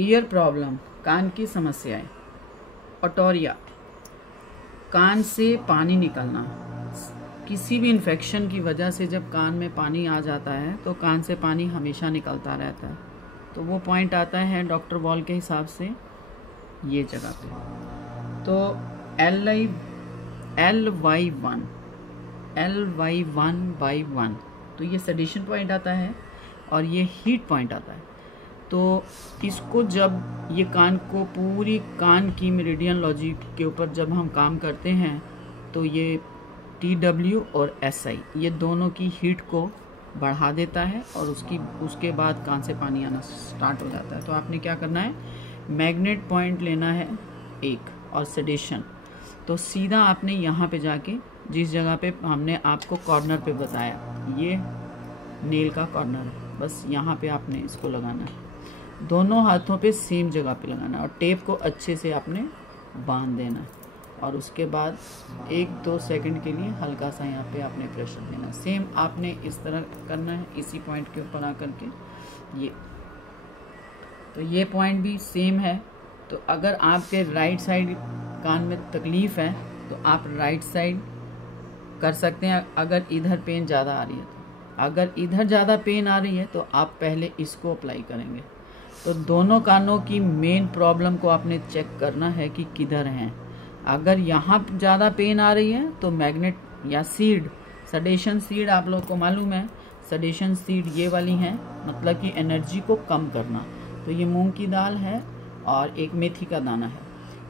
Year problem, कान की समस्याएं। Otorrhoea, कान से पानी निकलना। किसी भी इन्फेक्शन की वजह से जब कान में पानी आ जाता है तो कान से पानी हमेशा निकलता रहता है। तो वो पॉइंट आता है डॉक्टर वॉल के हिसाब से ये जगह पे। तो LY1/1 तो ये सेडेशन पॉइंट आता है और ये हीट पॉइंट आता है। तो इसको जब ये कान को पूरी कान की मेरिडियन लॉजिक के ऊपर जब हम काम करते हैं तो ये TW और SI ये दोनों की हीट को बढ़ा देता है और उसके बाद कान से पानी आना स्टार्ट हो जाता है। तो आपने क्या करना है, मैग्नेट पॉइंट लेना है एक और सेडेशन। तो सीधा आपने यहाँ पे जाके जिस जगह पे हमने आपको कॉर्नर पे बताया, ये नेल का कॉर्नर है, बस यहाँ पे आपने इसको लगाना है। दोनों हाथों पे सेम जगह पे लगाना है और टेप को अच्छे से आपने बांध देना है और उसके बाद 1-2 सेकंड के लिए हल्का सा यहाँ पे आपने प्रेशर देना। सेम आपने इस तरह करना है, इसी पॉइंट के ऊपर आकर के ये। तो ये पॉइंट भी सेम है। तो अगर आपके राइट साइड कान में तकलीफ है तो आप राइट साइड कर सकते हैं। अगर इधर पेन ज़्यादा आ रही है तो, अगर इधर ज़्यादा पेन आ रही है तो आप पहले इसको अप्लाई करेंगे। तो दोनों कानों की मेन प्रॉब्लम को आपने चेक करना है कि किधर हैं। अगर यहाँ ज़्यादा पेन आ रही है तो मैग्नेट या सीड, सेडेशन सीड आप लोग को मालूम है, सेडेशन सीड ये वाली हैं, मतलब कि एनर्जी को कम करना। तो ये मूंग की दाल है और एक मेथी का दाना है।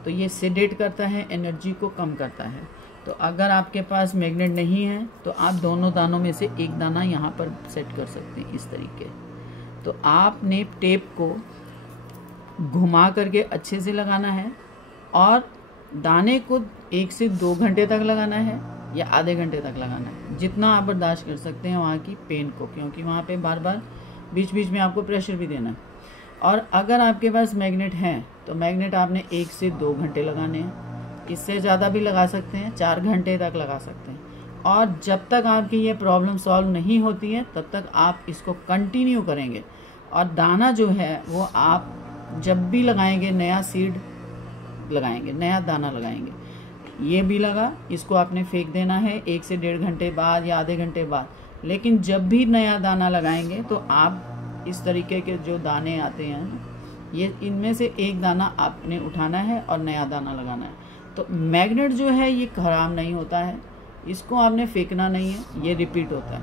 तो ये सेडेट करता है, एनर्जी को कम करता है। तो अगर आपके पास मैग्नेट नहीं है तो आप दोनों दानों में से एक दाना यहाँ पर सेट कर सकते हैं इस तरीके। तो आपने टेप को घुमा करके अच्छे से लगाना है और दाने को 1 से 2 घंटे तक लगाना है या आधे घंटे तक लगाना है, जितना आप बर्दाश्त कर सकते हैं वहाँ की पेन को, क्योंकि वहाँ पे बार बार बीच बीच में आपको प्रेशर भी देना है। और अगर आपके पास मैग्नेट है तो मैग्नेट आपने 1 से 2 घंटे लगाने हैं, इससे ज़्यादा भी लगा सकते हैं, 4 घंटे तक लगा सकते हैं। और जब तक आपकी ये प्रॉब्लम सॉल्व नहीं होती है तब तक आप इसको कंटिन्यू करेंगे। और दाना जो है वो आप जब भी लगाएंगे, नया सीड लगाएंगे, नया दाना लगाएंगे, ये भी लगा, इसको आपने फेंक देना है 1 से 1.5 घंटे बाद या आधे घंटे बाद। लेकिन जब भी नया दाना लगाएंगे तो आप इस तरीके के जो दाने आते हैं, ये इनमें से एक दाना आपने उठाना है और नया दाना लगाना है। तो मैग्नेट जो है ये खराब नहीं होता है, इसको आपने फेंकना नहीं है, ये रिपीट होता है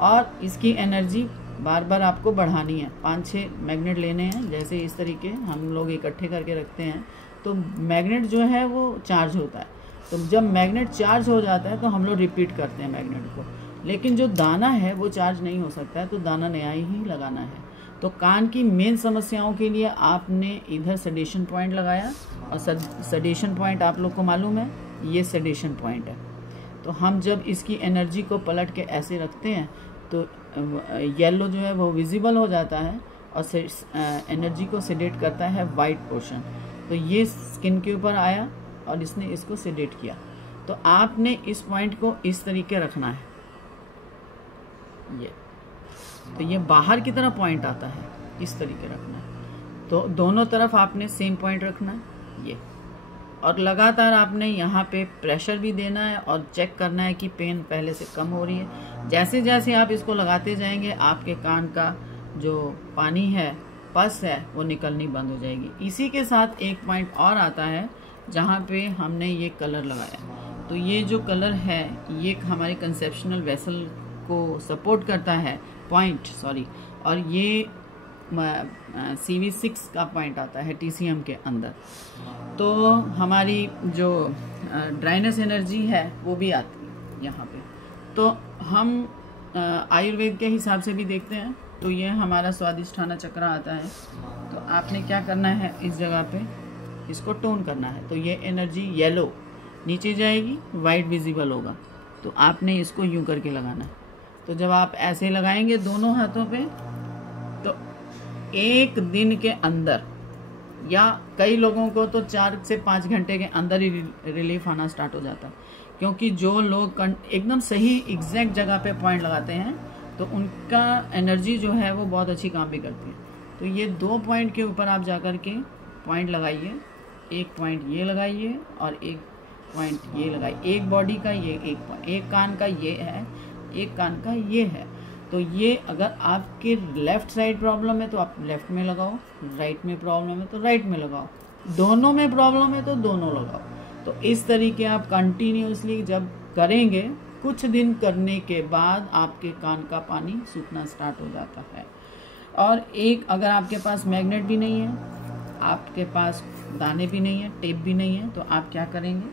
और इसकी एनर्जी बार बार आपको बढ़ानी है। 5-6 मैग्नेट लेने हैं, जैसे इस तरीके हम लोग इकट्ठे करके रखते हैं तो मैग्नेट जो है वो चार्ज होता है। तो जब मैग्नेट चार्ज हो जाता है तो हम लोग रिपीट करते हैं मैग्नेट को। लेकिन जो दाना है वो चार्ज नहीं हो सकता है, तो दाना नया ही लगाना है। तो कान की मेन समस्याओं के लिए आपने इधर सेडेशन पॉइंट लगाया और सेडेशन पॉइंट आप लोग को मालूम है, ये सेडेशन पॉइंट है। तो हम जब इसकी एनर्जी को पलट के ऐसे रखते हैं तो येलो जो है वो विजिबल हो जाता है और एनर्जी को सेडेट करता है वाइट पोर्शन। तो ये स्किन के ऊपर आया और इसने इसको सेडेट किया। तो आपने इस पॉइंट को इस तरीके रखना है, ये। तो ये बाहर की तरफ पॉइंट आता है, इस तरीके रखना है। तो दोनों तरफ आपने सेम पॉइंट रखना है, ये। और लगातार आपने यहाँ पे प्रेशर भी देना है और चेक करना है कि पेन पहले से कम हो रही है। जैसे जैसे आप इसको लगाते जाएंगे आपके कान का जो पानी है, पस है, वो निकलनी बंद हो जाएगी। इसी के साथ एक पॉइंट और आता है जहाँ पे हमने ये कलर लगाया। तो ये जो कलर है ये हमारे कंसेप्शनल वेसल को सपोर्ट करता है, और ये CV6 का पॉइंट आता है TCM के अंदर। तो हमारी जो ड्राइनेस एनर्जी है वो भी आती है यहाँ पे। तो हम आयुर्वेद के हिसाब से भी देखते हैं। तो ये हमारा स्वादिष्ठाना चक्र आता है। तो आपने क्या करना है, इस जगह पे इसको टोन करना है। तो ये एनर्जी येलो नीचे जाएगी, वाइट विजिबल होगा। तो आपने इसको यूं करके लगाना है। तो जब आप ऐसे लगाएंगे दोनों हाथों पे तो 1 दिन के अंदर, या कई लोगों को तो 4 से 5 घंटे के अंदर ही रिलीफ आना स्टार्ट हो जाता है। क्योंकि जो लोग एकदम सही एग्जैक्ट जगह पे पॉइंट लगाते हैं तो उनका एनर्जी जो है वो बहुत अच्छी काम भी करती है। तो ये 2 पॉइंट के ऊपर आप जाकर के पॉइंट लगाइए, एक पॉइंट ये लगाइए और एक पॉइंट ये लगाइए। एक बॉडी का ये एक पॉइंट, एक कान का ये है, एक कान का ये है। तो ये अगर आपके लेफ़्ट साइड प्रॉब्लम है तो आप लेफ़्ट में लगाओ, राइट में प्रॉब्लम है तो राइट में लगाओ, दोनों में प्रॉब्लम है तो दोनों लगाओ। तो इस तरीके आप कंटिन्यूसली जब करेंगे, कुछ दिन करने के बाद आपके कान का पानी सूखना स्टार्ट हो जाता है। और एक, अगर आपके पास मैग्नेट भी नहीं है, आपके पास दाने भी नहीं है, टेप भी नहीं है, तो आप क्या करेंगे,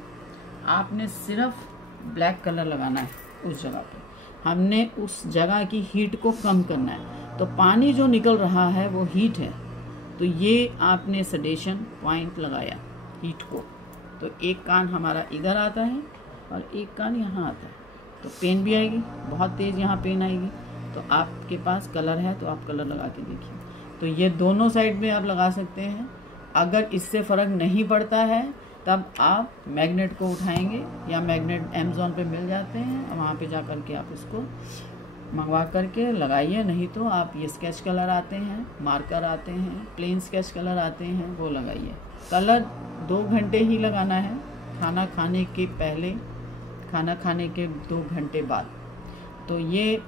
आपने सिर्फ ब्लैक कलर लगाना है उस जगह पे। हमने उस जगह की हीट को कम करना है। तो पानी जो निकल रहा है वो हीट है, तो ये आपने सेडेशन पॉइंट लगाया हीट को। तो एक कान हमारा इधर आता है और एक कान यहाँ आता है, तो पेन भी आएगी, बहुत तेज़ यहाँ पेन आएगी। तो आपके पास कलर है तो आप कलर लगा के देखिए। तो ये दोनों साइड में आप लगा सकते हैं। अगर इससे फ़र्क नहीं पड़ता है तब आप मैग्नेट को उठाएंगे, या मैग्नेट अमेज़ॉन पे मिल जाते हैं, वहाँ पे जा कर के आप इसको मंगवा करके लगाइए। नहीं तो आप ये स्केच कलर आते हैं, मार्कर आते हैं, प्लेन स्केच कलर आते हैं, वो लगाइए। कलर 2 घंटे ही लगाना है, खाना खाने के पहले, खाना खाने के 2 घंटे बाद। तो ये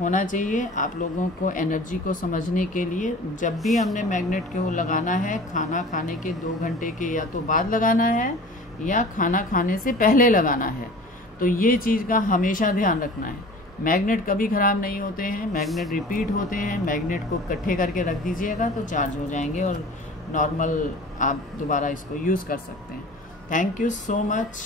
होना चाहिए आप लोगों को एनर्जी को समझने के लिए। जब भी हमने मैग्नेट को लगाना है, खाना खाने के 2 घंटे के या तो बाद लगाना है या खाना खाने से पहले लगाना है। तो ये चीज़ का हमेशा ध्यान रखना है। मैग्नेट कभी ख़राब नहीं होते हैं, मैग्नेट रिपीट होते हैं। मैग्नेट को इकट्ठे करके रख दीजिएगा तो चार्ज हो जाएंगे और नॉर्मल आप दोबारा इसको यूज़ कर सकते हैं। Thank you so much.